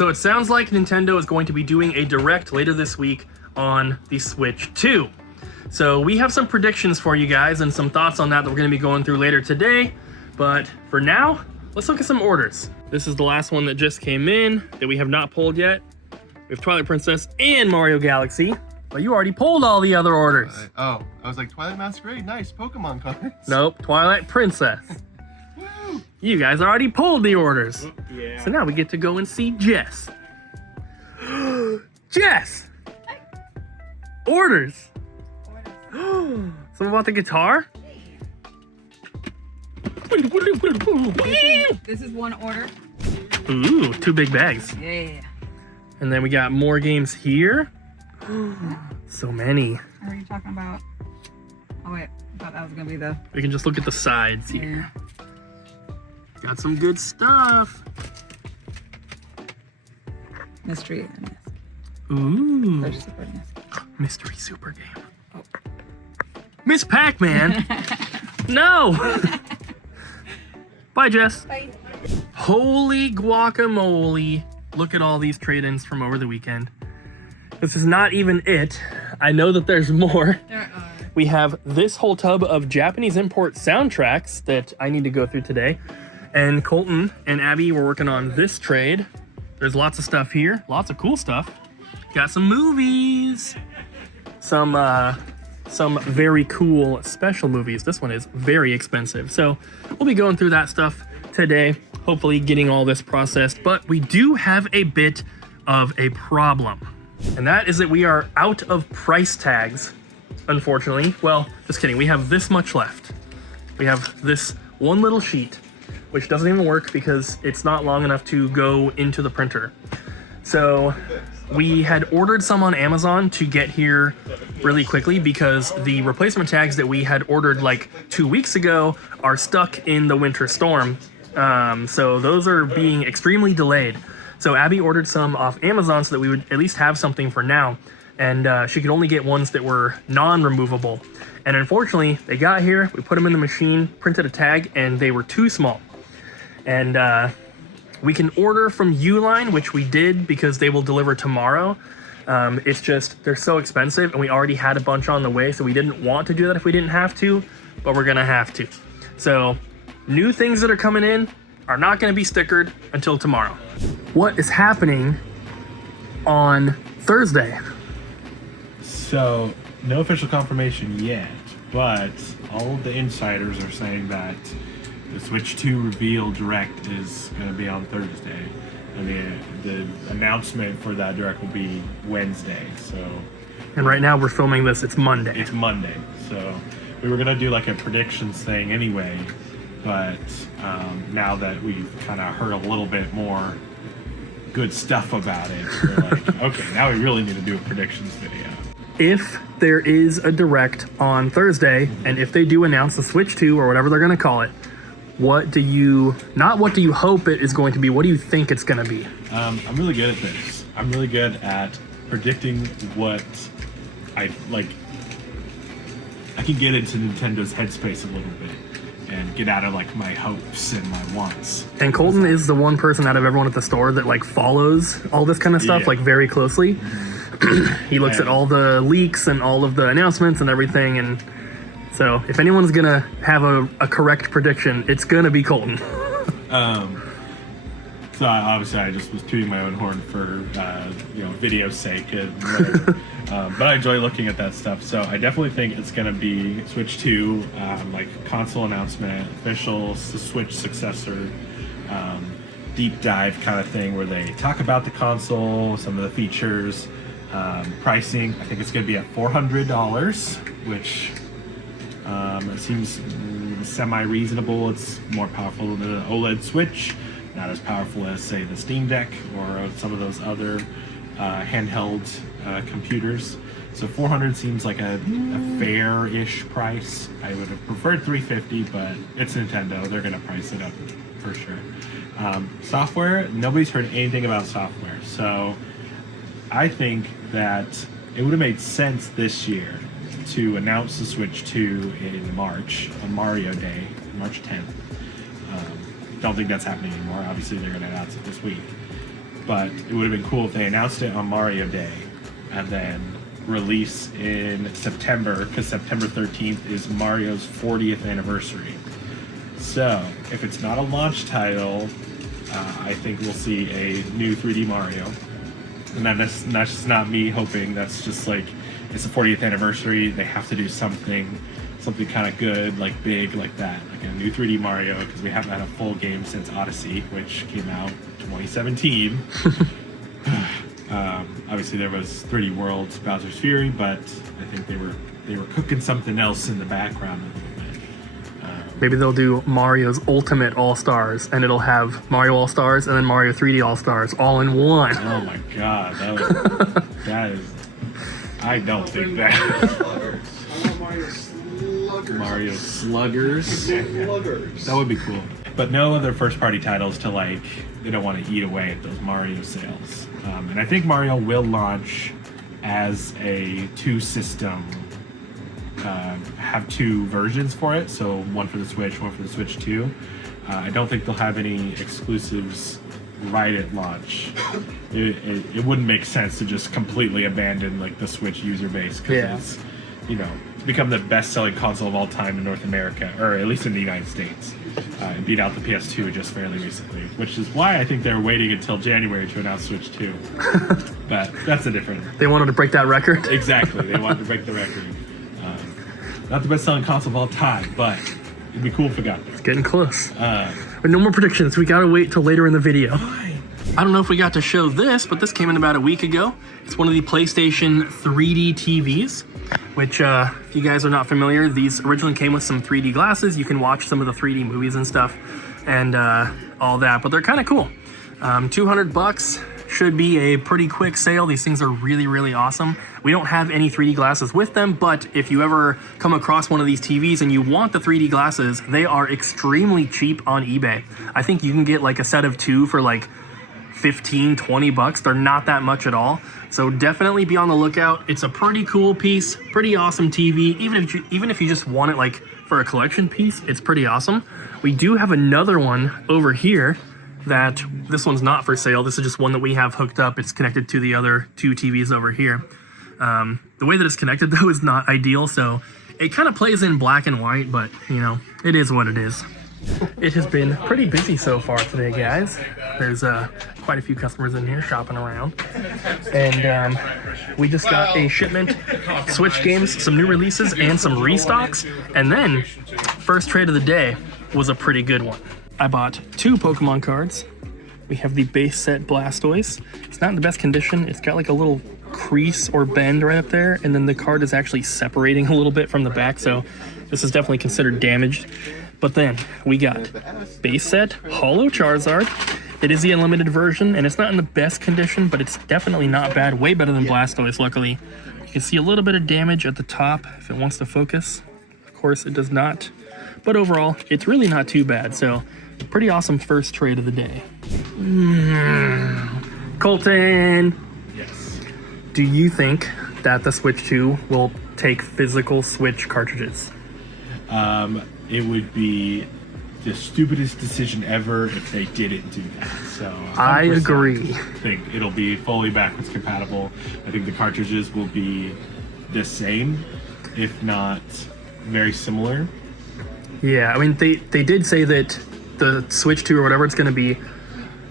So it sounds like Nintendo is going to be doing a direct later this week on the Switch 2. So we have some predictions for you guys and some thoughts on that we're going to be going through later today. But for now, let's look at some orders. This is the last one that just came in that we have not pulled yet. We have Twilight Princess and Mario Galaxy. But you already pulled all the other orders. Oh, I was like, Twilight Masquerade, nice Pokemon cards. Nope, Twilight Princess. Woo! You guys already pulled the orders. Yeah. So now we get to go and see Jess. Jess! Orders! Something about the guitar? This is one order. Ooh, 2 big bags. Yeah. And then we got more games here. So many. What are you talking about? Oh wait, I thought that was gonna be the... We can just look at the sides here. Yeah. Got some good stuff. Mystery. Ooh. They're super nice. Mystery Super Game. Oh. Miss Pac-Man. No. Bye, Jess. Bye. Holy guacamole. Look at all these trade-ins from over the weekend. This is not even it. I know that there's more. There are. We have this whole tub of Japanese import soundtracks that I need to go through today. And Colton and Abby were working on this trade. There's lots of stuff here. Lots of cool stuff. Got some movies. Some very cool special movies. This one is very expensive. So we'll be going through that stuff today. Hopefully getting all this processed. But we do have a bit of a problem. And that is that we are out of price tags, unfortunately. Well, just kidding. We have this much left. We have this one little sheet, which doesn't even work because it's not long enough to go into the printer. So we had ordered some on Amazon to get here really quickly because the replacement tags that we had ordered like 2 weeks ago are stuck in the winter storm. So those are being extremely delayed. So Abby ordered some off Amazon so that we would at least have something for now. And she could only get ones that were non-removable. And unfortunately, they got here, we put them in the machine, printed a tag, and they were too small. And we can order from Uline, which we did because they will deliver tomorrow. It's just, they're so expensive and we already had a bunch on the way, so we didn't want to do that if we didn't have to, but we're gonna have to. So new things that are coming in are not gonna be stickered until tomorrow. What is happening on Thursday? So, no official confirmation yet, but all of the insiders are saying that the Switch 2 reveal direct is going to be on Thursday, and the announcement for that direct will be Wednesday. So, And right now we're filming this, it's Monday. it's Monday. So we were going to do like a predictions thing anyway, but now that we've kind of heard a little bit more good stuff about it, we're like, okay, now we really need to do a predictions video. If there is a direct on Thursday, and if they do announce the Switch 2 or whatever they're going to call it, what do you hope it is going to be, what do you think it's going to be? I'm really good at this. I'm really good at predicting what I like. I can get into Nintendo's headspace a little bit and get out of like my hopes and my wants. And Colton is the one person out of everyone at the store that like follows all this kind of stuff like very closely. He looks at all the leaks and all of the announcements and everything, and so if anyone's gonna have a correct prediction, it's gonna be Colton. So obviously I just was tooting my own horn for video's sake and whatever. But I enjoy looking at that stuff. So I definitely think it's gonna be Switch 2, like console announcement, official Switch successor, deep dive kind of thing where they talk about the console, some of the features, pricing. I think it's gonna be at $400, which it seems semi-reasonable. It's more powerful than the OLED Switch. Not as powerful as, say, the Steam Deck or some of those other handheld computers. So $400 seems like a fair-ish price. I would have preferred $350, but it's Nintendo. They're going to price it up for sure. Software, nobody's heard anything about software. So I think that it would have made sense this year to announce the Switch 2 in March, on Mario Day, March 10th. Don't think that's happening anymore. Obviously, they're going to announce it this week. but it would have been cool if they announced it on Mario Day and then release in September, because September 13th is Mario's 40th anniversary. So if it's not a launch title, I think we'll see a new 3D Mario. And that's just not me hoping. That's just like, it's the 40th anniversary. They have to do something kind of good, like big, like that, like a new 3D Mario, because we haven't had a full game since Odyssey, which came out 2017. Obviously, there was 3D World, Bowser's Fury, but I think they were cooking something else in the background a little bit. Maybe they'll do Mario's Ultimate All-Stars, and it'll have Mario All-Stars and then Mario 3D All-Stars all in one. Oh my god, that is... I don't think that... Mario Sluggers. That would be cool. But no other first-party titles to, like, they don't want to eat away at those Mario sales. And I think Mario will launch as a two-system, have two versions for it, so one for the Switch, one for the Switch 2. I don't think they'll have any exclusives right at launch. It wouldn't make sense to just completely abandon like the Switch user base, because it's, you know, become the best-selling console of all time in North America, or at least in the United States. It beat out the PS2 just fairly recently, which is why I think they're waiting until January to announce Switch 2. But that's a different... They wanted to break that record? Exactly, they wanted to break the record. Not the best-selling console of all time, but it'd be cool if it got there. It's getting close. But no more predictions. We gotta wait till later in the video. Fine. I don't know if we got to show this, but this came in about a week ago. It's one of the PlayStation 3D TVs, which, if you guys are not familiar, these originally came with some 3D glasses. You can watch some of the 3D movies and stuff, and all that, but they're kind of cool. $200 should be a pretty quick sale. These things are really, really awesome. We don't have any 3D glasses with them, but if you ever come across one of these TVs and you want the 3D glasses, they are extremely cheap on eBay. I think you can get like a set of two for like 15, 20 bucks. They're not that much at all. So definitely be on the lookout. It's a pretty cool piece, pretty awesome TV. Even if you just want it like for a collection piece, it's pretty awesome. We do have another one over here that this one's not for sale. This is just one that we have hooked up. It's connected to the other two TVs over here. The way that it's connected though is not ideal, so it kind of plays in black and white, but you know, it is what it is. It has been pretty busy so far today, guys. There's quite a few customers in here shopping around. And we just got a shipment, Switch games, some new releases, and some restocks. And then, first trade of the day was a pretty good one. I bought 2 Pokemon cards. We have the base set Blastoise. It's not in the best condition. It's got like a little crease or bend right up there, and then the card is actually separating a little bit from the back, so this is definitely considered damaged. But then we got base set Holo Charizard. It is the unlimited version, and it's not in the best condition, but it's definitely not bad. Way better than Blastoise, luckily. You can see a little bit of damage at the top if it wants to focus. Of course, it does not. But overall, it's really not too bad, so pretty awesome first trade of the day. Colton! Yes. Do you think that the Switch 2 will take physical Switch cartridges? It would be the stupidest decision ever if they didn't do that. So I agree. I think it'll be fully backwards compatible. I think the cartridges will be the same, if not very similar. Yeah, I mean, they did say that the Switch 2 or whatever it's going to be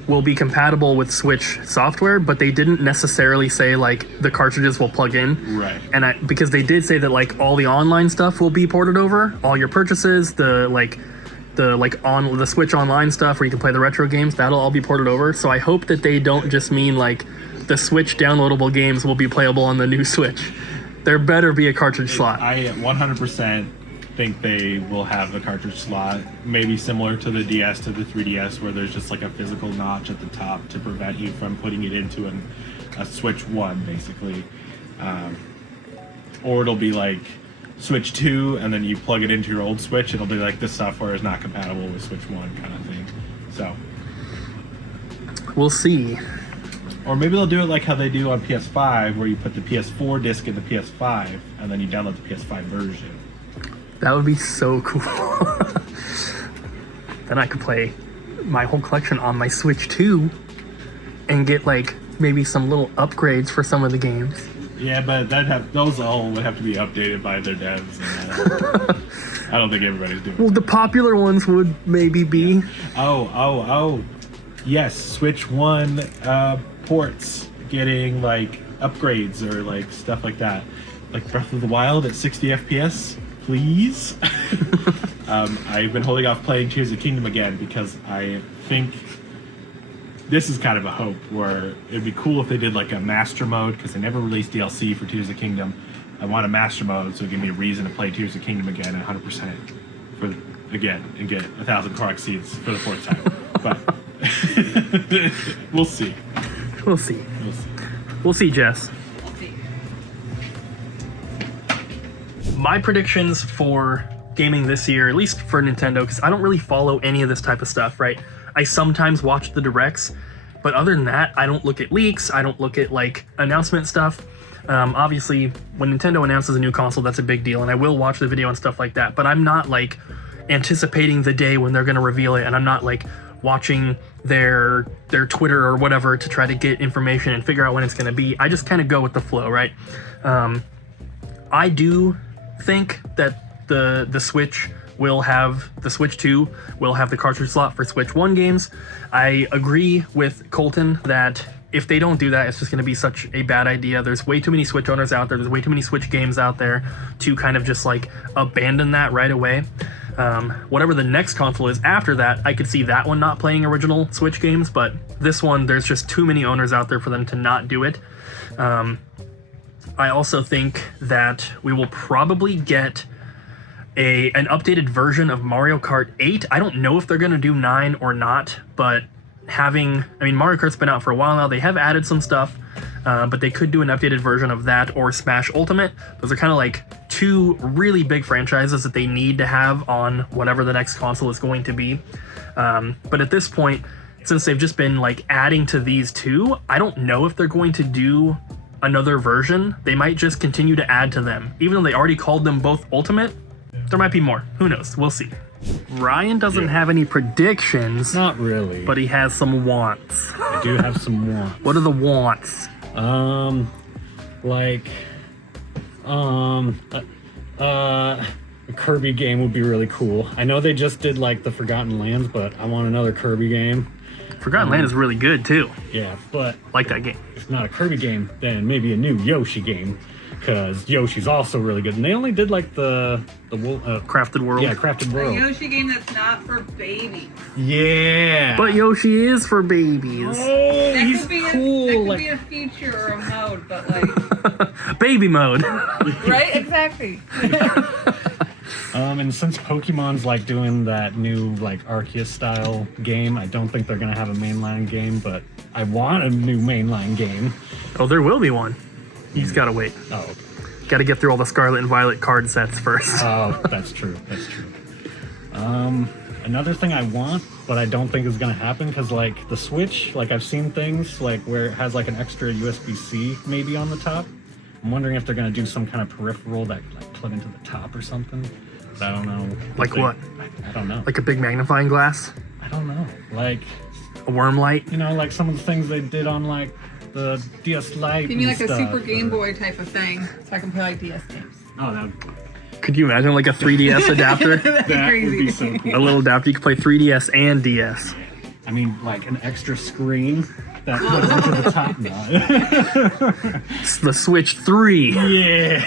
will be compatible with Switch software, but they didn't necessarily say like the cartridges will plug in. Right. And because they did say that like all the online stuff will be ported over, all your purchases, the Switch Online stuff where you can play the retro games, that'll all be ported over. So I hope that they don't just mean like the Switch downloadable games will be playable on the new Switch. There better be a cartridge slot. I 100% think they will have the cartridge slot, maybe similar to the DS to the 3DS, where there's just like a physical notch at the top to prevent you from putting it into a Switch 1, basically. Or it'll be like Switch 2, and then you plug it into your old Switch, it'll be like this software is not compatible with Switch 1 kind of thing. So we'll see. Or maybe they'll do it like how they do on PS5, where you put the PS4 disc in the PS5, and then you download the PS5 version. That would be so cool. Then I could play my whole collection on my Switch 2. and get like maybe some little upgrades for some of the games. Yeah, but those all would have to be updated by their devs. And, I don't think everybody's doing. Well, the popular ones would maybe be. Oh. Yes, Switch 1 ports getting like upgrades or like stuff like that. Like Breath of the Wild at 60 FPS, please. I've been holding off playing Tears of the Kingdom again because I think this is kind of a hope where it'd be cool if they did like a master mode, because they never released DLC for Tears of the Kingdom. I want a master mode so it give me a reason to play Tears of the Kingdom again at 100% and get 1,000 Korok seeds for the 4th time. But we'll see. We'll see, Jess. My predictions for gaming this year, at least for Nintendo, because I don't really follow any of this type of stuff, right? I sometimes watch the directs, but other than that, I don't look at leaks. I don't look at like announcement stuff. Obviously, when Nintendo announces a new console, that's a big deal, and I will watch the video and stuff like that. But I'm not like anticipating the day when they're going to reveal it, and I'm not like watching their Twitter or whatever to try to get information and figure out when it's going to be. I just kind of go with the flow, right? I do think that the Switch will have the Switch 2 will have the cartridge slot for Switch 1 games. I agree with Colton that if they don't do that, it's just going to be such a bad idea. There's way too many Switch owners out there. There's way too many Switch games out there to kind of just like abandon that right away. Whatever the next console is after that, I could see that one not playing original Switch games, but this one, there's just too many owners out there for them to not do it. I also think that we will probably get an updated version of Mario Kart 8. I don't know if they're going to do 9 or not, but Mario Kart's been out for a while now. They have added some stuff, but they could do an updated version of that or Smash Ultimate. Those are kind of like two really big franchises that they need to have on whatever the next console is going to be. But at this point, since they've just been like adding to these two, I don't know if they're going to do another version. They might just continue to add to them. Even though they already called them both Ultimate, there might be more. Who knows? We'll see. Ryan doesn't have any predictions. Not really. But he has some wants. I do have some wants. What are the wants? A Kirby game would be really cool. I know they just did like the Forgotten Lands, but I want another Kirby game. Forgotten Land is really good too. Yeah, but like that game. If not a Kirby game, then maybe a new Yoshi game, because Yoshi's also really good. And they only did like the Crafted World. Yeah, Crafted World. A Yoshi game that's not for babies. Yeah. But Yoshi is for babies. Oh, he's cool. That could like, be a feature or a mode, but like baby mode. right? Exactly. And since Pokemon's like doing that new like Arceus style game, I don't think they're gonna have a mainline game, but I want a new mainline game. Oh, there will be one. You just gotta wait. Oh, okay. Gotta get through all the Scarlet and Violet card sets first. Oh, that's true. That's true. Another thing I want, but I don't think is gonna happen, because like the Switch, like I've seen things like where it has like an extra USB-C maybe on the top. I'm wondering if they're gonna do some kind of peripheral that like plug into the top or something. But I don't know. Like what? I don't know. Like a big magnifying glass? I don't know. Like a worm light? You know, like some of the things they did on like the DS Lite. You mean like stuff, a Super Game Boy type of thing, so I can play like DS games. Oh, that. Could you imagine like a 3DS adapter? That'd be That crazy. would be so cool. A little adapter, you could play 3DS and DS. I mean, like an extra screen that plugs into the top now. It's the Switch 3. Yeah.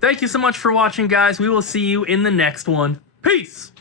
Thank you so much for watching, guys. We will see you in the next one. Peace!